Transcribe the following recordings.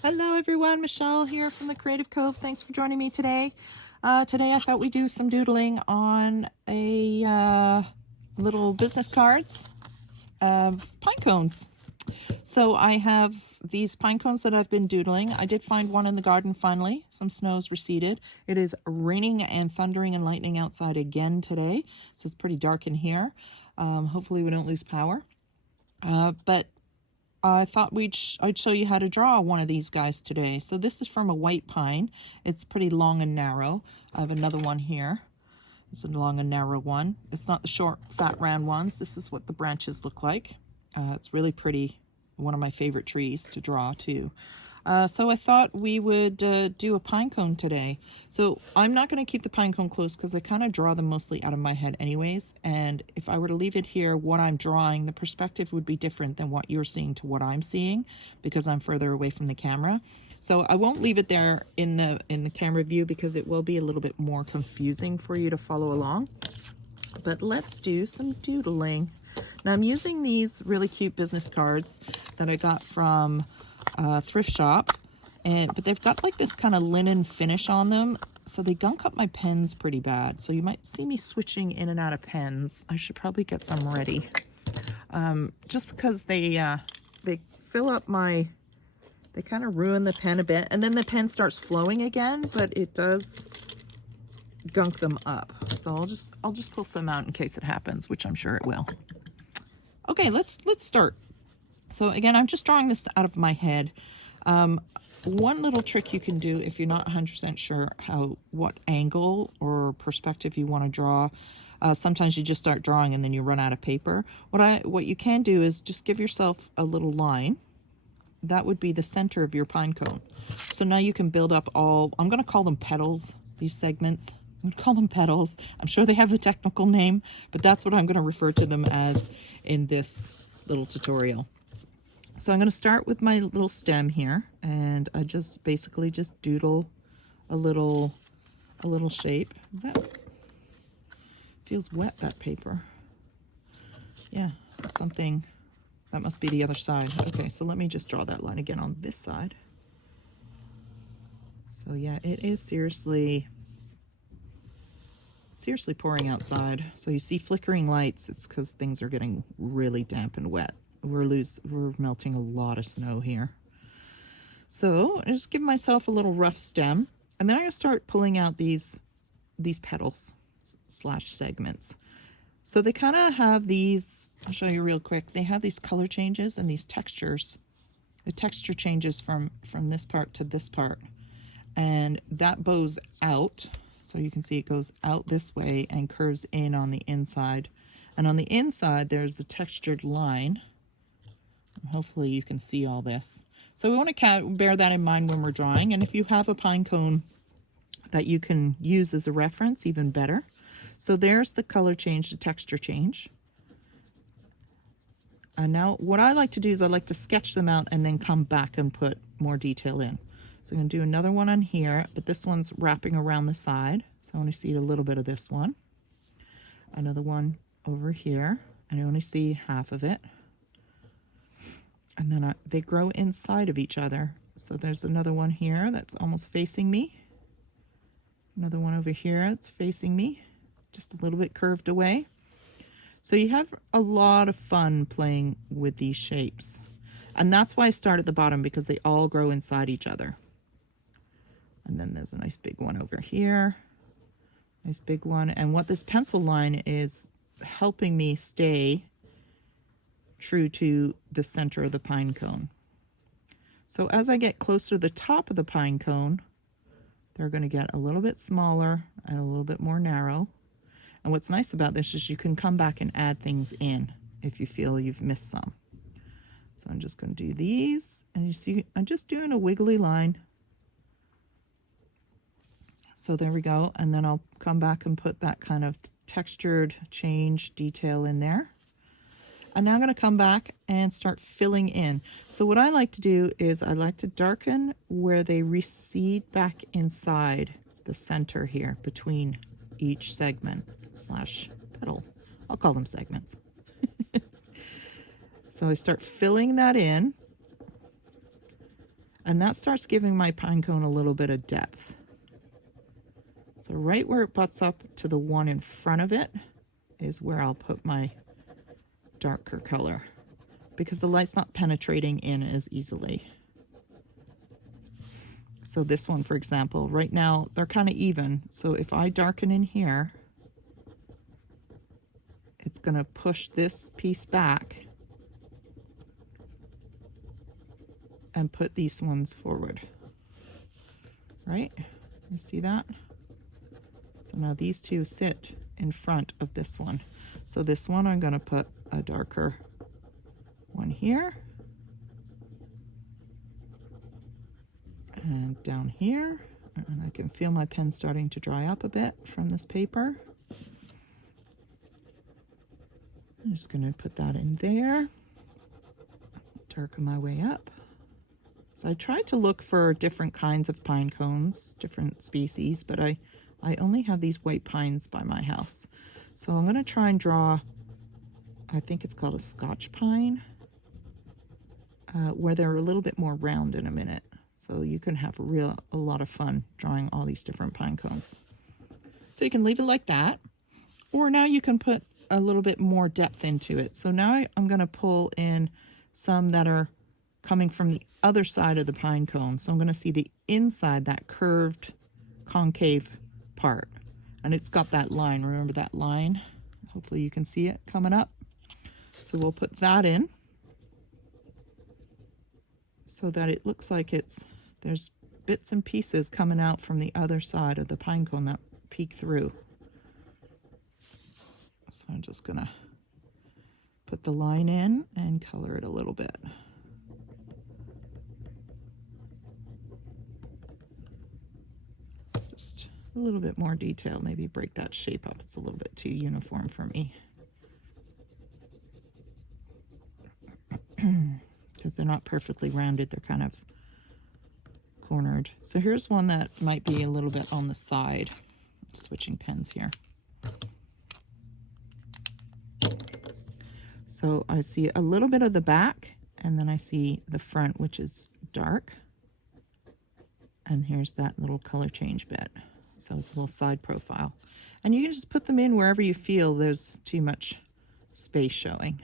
Hello everyone, Michelle here from the Creative Cove. Thanks for joining me today. Today I thought we'd do some doodling on a little business cards of pine cones. So I have these pine cones that I've been doodling. I did find one in the garden finally. Some snow's receded. It is raining and thundering and lightning outside again today, so it's pretty dark in here. Hopefully we don't lose power. But I thought I'd show you how to draw one of these guys today. So this is from a white pine. It's pretty long and narrow. I have another one here. It's a long and narrow one. It's not the short, fat, round ones. This is what the branches look like. It's really pretty. One of my favorite trees to draw too. So I thought we would do a pine cone today. So I'm not going to keep the pine cone close because I kind of draw them mostly out of my head anyways. And if I were to leave it here, what I'm drawing, the perspective would be different than what you're seeing to what I'm seeing because I'm further away from the camera. So I won't leave it there in the camera view because it will be a little bit more confusing for you to follow along. But let's do some doodling. Now I'm using these really cute business cards that I got from thrift shop, but they've got like this kind of linen finish on them, so they gunk up my pens pretty bad. So you might see me switching in and out of pens. I should probably get some ready, just because they fill up they kind of ruin the pen a bit, and then the pen starts flowing again, but it does gunk them up. So I'll just pull some out in case it happens, which I'm sure it will. Okay, let's start. So again, I'm just drawing this out of my head. One little trick you can do if you're not 100% sure what angle or perspective you want to draw, sometimes you just start drawing and then you run out of paper. What you can do is just give yourself a little line. That would be the center of your pine cone. So now you can build up I'm going to call them petals, these segments. I'm going to call them petals. I'm sure they have a technical name, but that's what I'm going to refer to them as in this little tutorial. So I'm going to start with my little stem here, and I just basically just doodle a little shape. Feels wet, that paper. Yeah, something, that must be the other side. Okay, so let me just draw that line again on this side. So yeah, it is seriously pouring outside. So you see flickering lights. It's because things are getting really damp and wet. We're melting a lot of snow here. So I just give myself a little rough stem, and then I'm going to start pulling out these petals / segments. So they kind of have these, I'll show you real quick. They have these color changes and these textures. The texture changes from this part to this part, and that bows out. So you can see it goes out this way and curves in on the inside. And on the inside, there's a textured line. Hopefully you can see all this. So we want to bear that in mind when we're drawing. And if you have a pine cone that you can use as a reference, even better. So there's the color change, the texture change. And now what I like to do is I like to sketch them out and then come back and put more detail in. So I'm going to do another one on here, but this one's wrapping around the side. So I only see a little bit of this one. Another one over here, and I only see half of it. And then they grow inside of each other. So there's another one here that's almost facing me. Another one over here that's facing me, just a little bit curved away. So you have a lot of fun playing with these shapes. And that's why I start at the bottom, because they all grow inside each other. And then there's a nice big one over here. Nice big one. And what this pencil line is helping me stay true to the center of the pine cone. So as I get closer to the top of the pine cone, they're going to get a little bit smaller and a little bit more narrow. And what's nice about this is you can come back and add things in if you feel you've missed some. So I'm just going to do these, and you see I'm just doing a wiggly line. So there we go, and then I'll come back and put that kind of textured change detail in there. And now I'm going to come back and start filling in. So what I like to do is I like to darken where they recede back inside the center here between each segment / petal. I'll call them segments. So I start filling that in. And that starts giving my pine cone a little bit of depth. So right where it butts up to the one in front of it is where I'll put my darker color, because the light's not penetrating in as easily. So this one, for example, right now they're kind of even. So if I darken in here, it's going to push this piece back and put these ones forward. Right? You see that? So now these two sit in front of this one. So this one, I'm going to put a darker one here. And down here. And I can feel my pen starting to dry up a bit from this paper. I'm just going to put that in there. Darken my way up. So I tried to look for different kinds of pine cones, different species, but I only have these white pines by my house. So I'm going to try and draw, I think it's called a Scotch pine, where they're a little bit more round in a minute. So you can have a lot of fun drawing all these different pine cones. So you can leave it like that, or now you can put a little bit more depth into it. So now I'm going to pull in some that are coming from the other side of the pine cone. So I'm going to see the inside, that curved concave part. And it's got that line. Remember that line? Hopefully you can see it coming up. So we'll put that in so that it looks like there's bits and pieces coming out from the other side of the pine cone that peek through. So I'm just going to put the line in and color it a little bit. Just a little bit more detail, maybe break that shape up. It's a little bit too uniform for me. Because they're not perfectly rounded, they're kind of cornered. So here's one that might be a little bit on the side. Switching pens here. So I see a little bit of the back, and then I see the front, which is dark. And here's that little color change bit. So it's a little side profile. And you can just put them in wherever you feel there's too much space showing.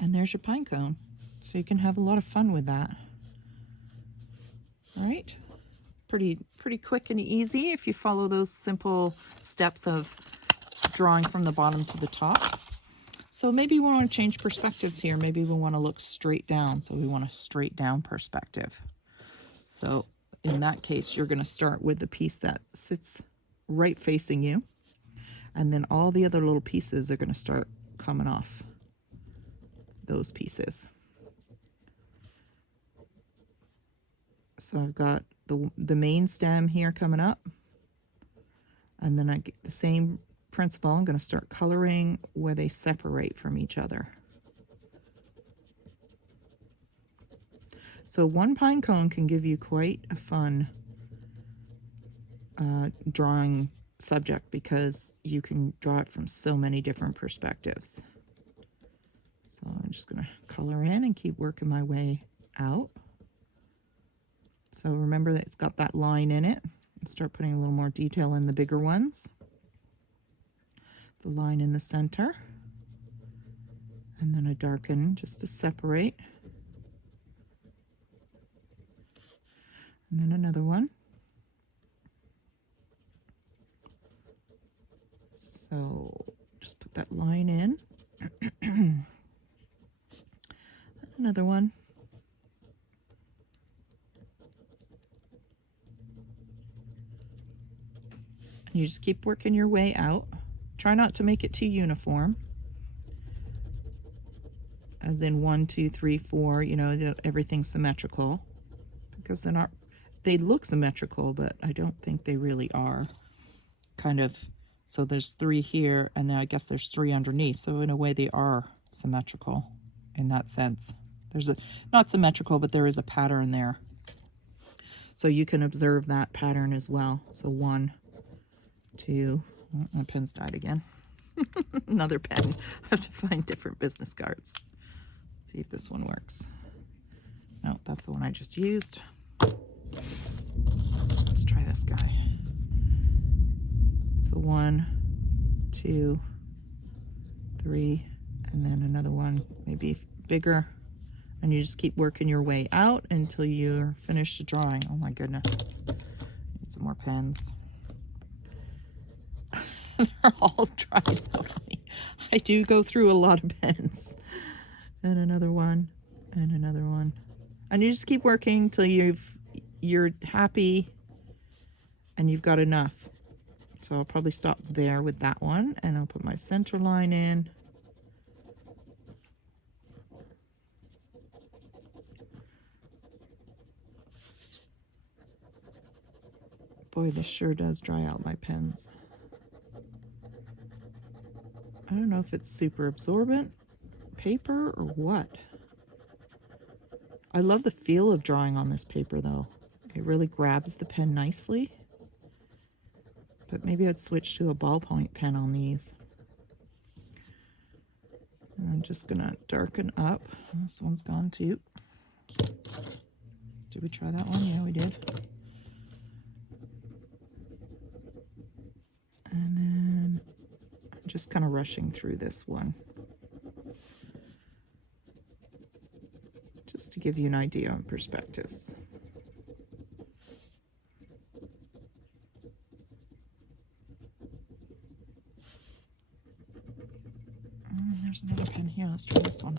And there's your pine cone. So you can have a lot of fun with that. All right. Pretty quick and easy if you follow those simple steps of drawing from the bottom to the top. So maybe we want to change perspectives here. Maybe we want to look straight down. So we want a straight down perspective. So in that case, you're going to start with the piece that sits right facing you. And then all the other little pieces are going to start coming off those pieces. So I've got the main stem here coming up, and then I get the same principle. I'm going to start coloring where they separate from each other. So one pine cone can give you quite a fun drawing subject, because you can draw it from so many different perspectives. So I'm just going to color in and keep working my way out. So remember that it's got that line in it. And start putting a little more detail in the bigger ones. The line in the center. And then I darken just to separate. And then another one. So just put that line in. Another one. You just keep working your way out. Try not to make it too uniform. As in 1, 2, 3, 4, you know, everything's symmetrical. Because they're not, they look symmetrical, but I don't think they really are. Kind of, so there's 3 here, and then I guess there's 3 underneath. So in a way they are symmetrical in that sense. There's not symmetrical, but there is a pattern there. So you can observe that pattern as well. So 1, 2, oh, my pen's died again. Another pen. I have to find different business cards. See if this one works. No, that's the one I just used. Let's try this guy. So 1, 2, 3, and then another one, maybe bigger. And you just keep working your way out until you're finished drawing. Oh my goodness. Need some more pens. They're all dried out on me. I do go through a lot of pens. And another one, and another one. And you just keep working till you're happy and you've got enough. So I'll probably stop there with that one, and I'll put my center line in. Boy, this sure does dry out my pens. I don't know if it's super absorbent paper or what. I love the feel of drawing on this paper though. It really grabs the pen nicely. But maybe I'd switch to a ballpoint pen on these. And I'm just gonna darken up. This one's gone too. Did we try that one? Yeah, we did. And then I'm just kind of rushing through this one, just to give you an idea on perspectives. There's another pen here. Let's try this one.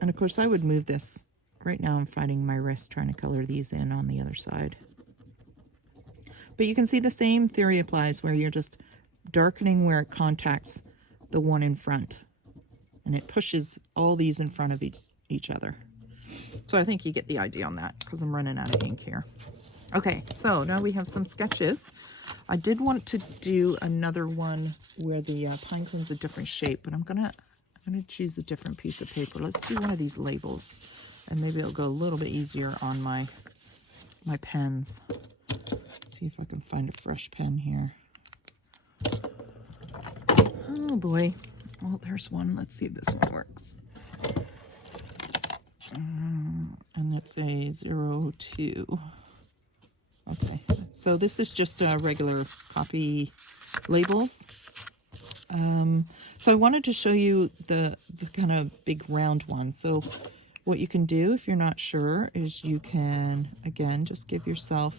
And of course I would move this. Right now I'm fighting my wrist trying to color these in on the other side. But you can see the same theory applies, where you're just darkening where it contacts the one in front. And it pushes all these in front of each other. So I think you get the idea on that, because I'm running out of ink here. Okay, so now we have some sketches. I did want to do another one where the pine cone's a different shape, but I'm gonna choose a different piece of paper. Let's do one of these labels, and maybe it'll go a little bit easier on my pens. Let's see if I can find a fresh pen here. Oh boy. Well, there's one. Let's see if this one works. And that's a 02. Okay, so this is just regular copy labels. So I wanted to show you the kind of big round one. So what you can do if you're not sure is you can, again, just give yourself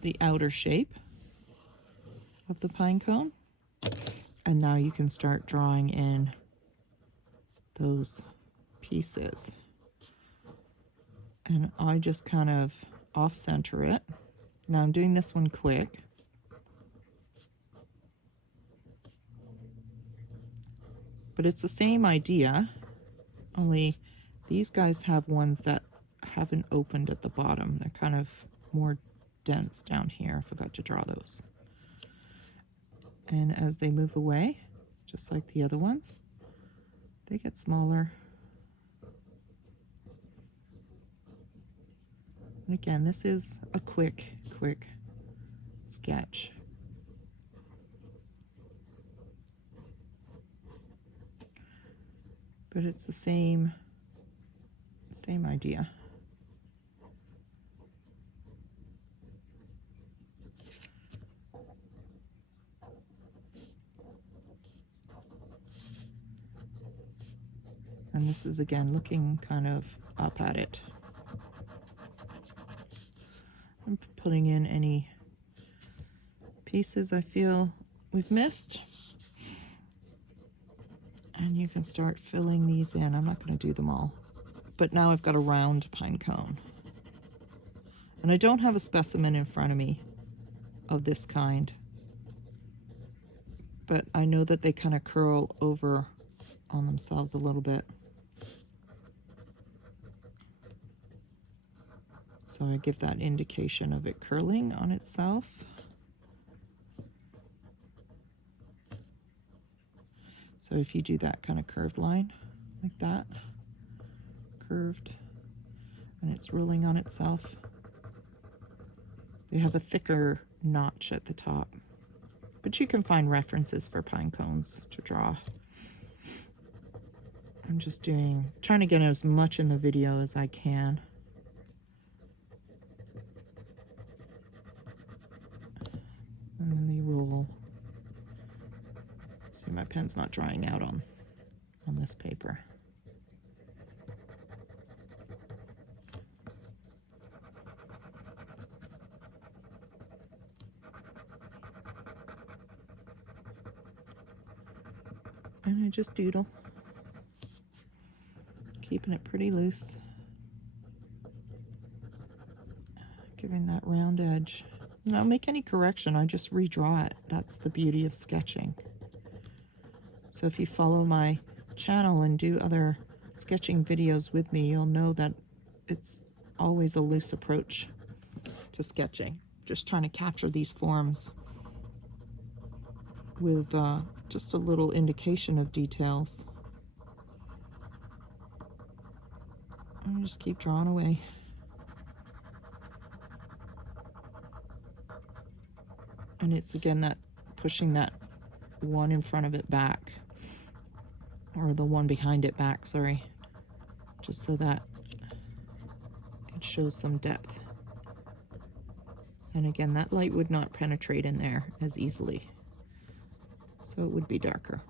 the outer shape of the pine cone. And now you can start drawing in those pieces. And I just kind of off-center it. Now I'm doing this one quick. But it's the same idea, only these guys have ones that haven't opened at the bottom. They're kind of more dense down here. I forgot to draw those. And as they move away, just like the other ones, they get smaller. And again, this is a quick sketch. But it's the same idea. And this is again looking kind of up at it. I'm putting in any pieces I feel we've missed. And you can start filling these in. I'm not going to do them all. But now I've got a round pine cone. And I don't have a specimen in front of me of this kind. But I know that they kind of curl over on themselves a little bit. So I give that indication of it curling on itself. So if you do that kind of curved line, like that, curved, and it's rolling on itself, they have a thicker notch at the top. But you can find references for pine cones to draw. I'm just trying to get as much in the video as I can. And then they roll. See, my pen's not drying out on this paper. And I just doodle, keeping it pretty loose, giving that round edge. And I'll make any correction, I just redraw it. That's the beauty of sketching. So if you follow my channel and do other sketching videos with me, you'll know that it's always a loose approach to sketching. Just trying to capture these forms with just a little indication of details. And just keep drawing away. And it's again that pushing that one in front of it back, or the one behind it back, sorry, just so that it shows some depth. And again, that light would not penetrate in there as easily, so it would be darker.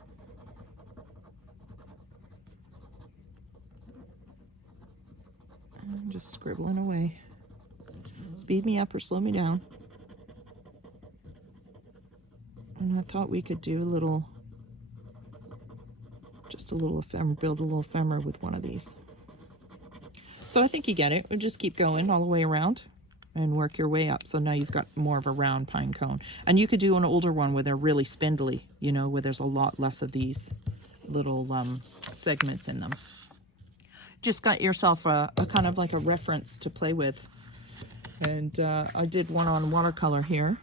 And just scribbling away. Speed me up or slow me down. And I thought we could do just a little ephemera, build a little ephemera with one of these. So I think you get it. We'll just keep going all the way around and work your way up. So now you've got more of a round pine cone. And you could do an older one where they're really spindly, you know, where there's a lot less of these little segments in them. Just got yourself a kind of like a reference to play with. And I did one on watercolor here.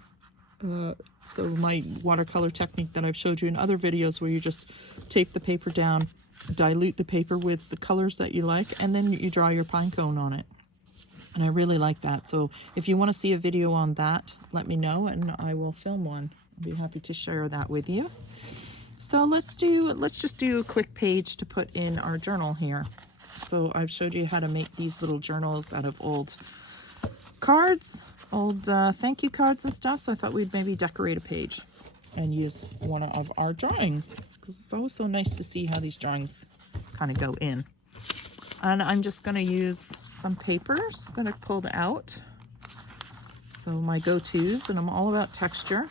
So my watercolor technique that I've showed you in other videos, where you just tape the paper down, dilute the paper with the colors that you like, and then you draw your pine cone on it. And I really like that. So if you want to see a video on that, let me know and I will film one. I'll be happy to share that with you. So let's just do a quick page to put in our journal here. So I've showed you how to make these little journals out of old cards, old thank you cards and stuff. So I thought we'd maybe decorate a page and use one of our drawings, because it's always so nice to see how these drawings kind of go in. And I'm just going to use some papers that I've pulled out. So my go-tos, and I'm all about texture.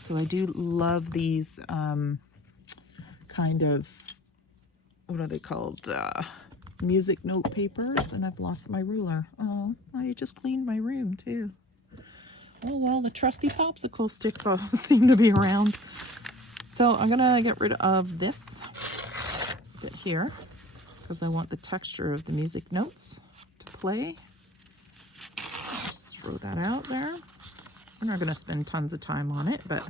So I do love these kind of, what are they called? Music note papers. And I've lost my ruler. Oh, I just cleaned my room too. Oh well, the trusty popsicle sticks all seem to be around. So I'm gonna get rid of this bit here, because I want the texture of the music notes to play. Just throw that out there. We're not gonna spend tons of time on it, but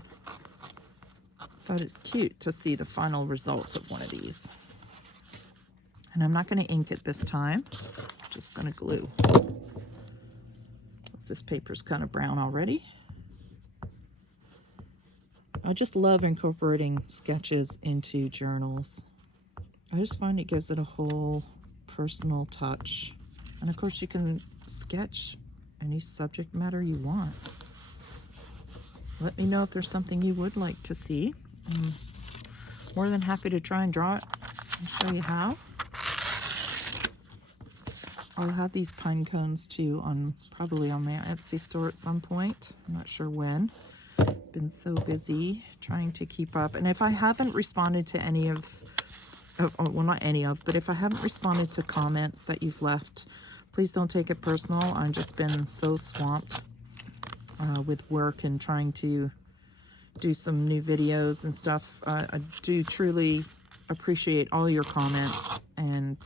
it's cute to see the final result of one of these. And I'm not gonna ink it this time, I'm just gonna glue. This paper's kind of brown already. I just love incorporating sketches into journals. I just find it gives it a whole personal touch. And of course you can sketch any subject matter you want. Let me know if there's something you would like to see. I'm more than happy to try and draw it and show you how. I'll have these pine cones too probably on my Etsy store at some point. I'm not sure when. Been so busy trying to keep up. And if I haven't responded to any of, well, not any of, but if I haven't responded to comments that you've left, please don't take it personal. I've just been so swamped with work and trying to do some new videos and stuff. I do truly appreciate all your comments, and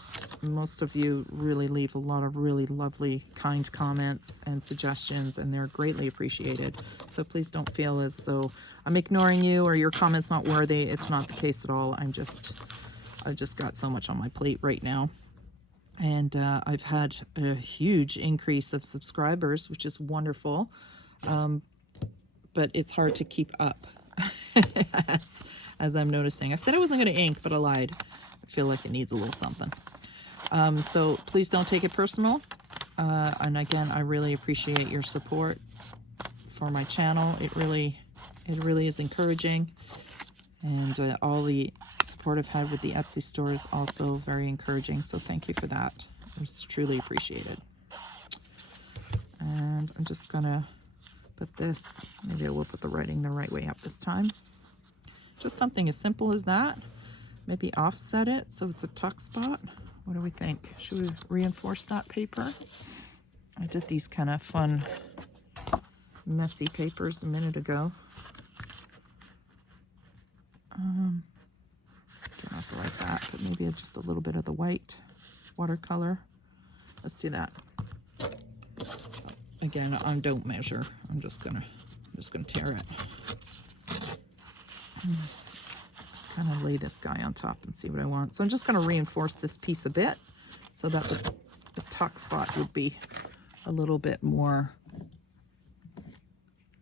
most of you really leave a lot of really lovely, kind comments and suggestions, and they're greatly appreciated. So please don't feel as though I'm ignoring you or your comment's not worthy. It's not the case at all. I've just got so much on my plate right now. And I've had a huge increase of subscribers, which is wonderful. But it's hard to keep up as I'm noticing. I said I wasn't going to ink, but I lied. I feel like it needs a little something. So please don't take it personal. And again, I really appreciate your support for my channel. It really is encouraging. And all the support I've had with the Etsy store is also very encouraging. So thank you for that. It's truly appreciated. And I'm just gonna put this, maybe I will put the writing the right way up this time. Just something as simple as that. Maybe offset it so it's a tuck spot. What do we think? Should we reinforce that paper? I did these kind of fun, messy papers a minute ago. Don't have to write that, but maybe just a little bit of the white watercolor. Let's do that. Again, I don't measure. I'm just gonna tear it. Just kind of lay this guy on top and see what I want. So I'm just gonna reinforce this piece a bit so that the tuck spot would be a little bit more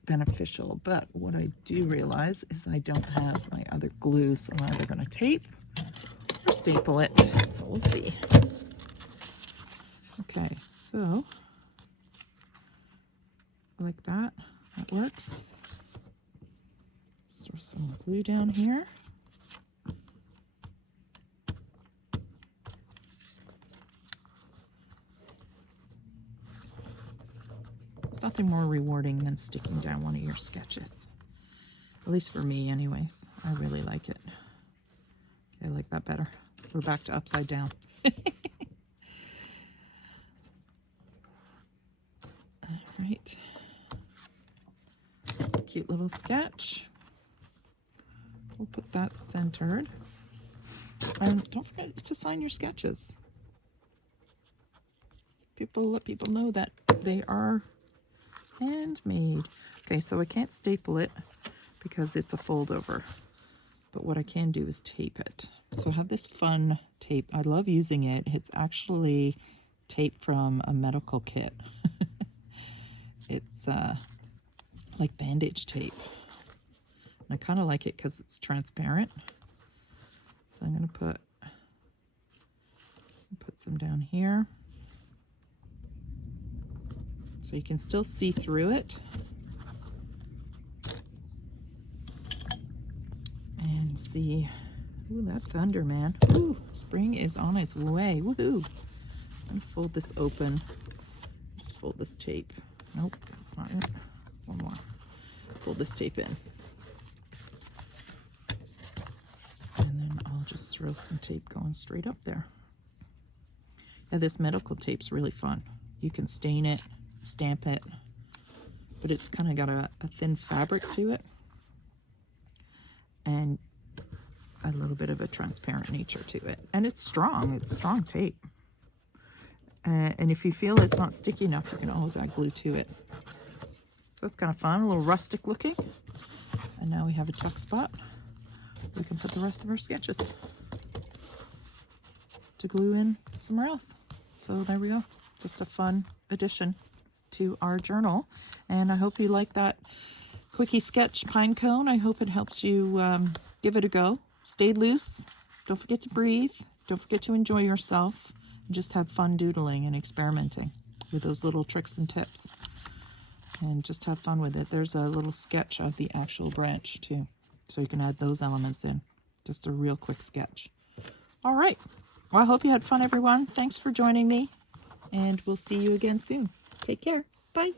beneficial. But what I do realize is I don't have my other glue, so I'm either gonna tape or staple it. So we'll see. Okay, so like that works. Throw some glue down here. There's nothing more rewarding than sticking down one of your sketches. At least for me anyways. I really like it. Okay, I like that better. We're back to upside down. All right. That's a cute little sketch. We'll put that centered. And don't forget to sign your sketches. Let people know that they are handmade. Okay, so I can't staple it because it's a fold over. But what I can do is tape it. So I have this fun tape. I love using it. It's actually tape from a medical kit. It's like bandage tape. And I kind of like it because it's transparent. So I'm going to put some down here. So you can still see through it. And see, ooh, that thunder, man. Ooh, spring is on its way. Woohoo. I'm going to fold this open. Just fold this tape. Nope, that's not it. One more. Fold this tape in. And then I'll just throw some tape going straight up there. Yeah, this medical tape's really fun. You can stain it, stamp it, but it's kind of got a thin fabric to it. And a little bit of a transparent nature to it. And it's strong tape. And if you feel it's not sticky enough, you can always add glue to it. So it's kind of fun, a little rustic looking. And now we have a tuck spot. We can put the rest of our sketches to glue in somewhere else. So there we go. Just a fun addition to our journal. And I hope you like that quickie sketch pine cone. I hope it helps you give it a go. Stay loose. Don't forget to breathe. Don't forget to enjoy yourself. And just have fun doodling and experimenting with those little tricks and tips. And just have fun with it. There's a little sketch of the actual branch too. So you can add those elements in. Just a real quick sketch. All right. Well, I hope you had fun, everyone. Thanks for joining me. And we'll see you again soon. Take care. Bye.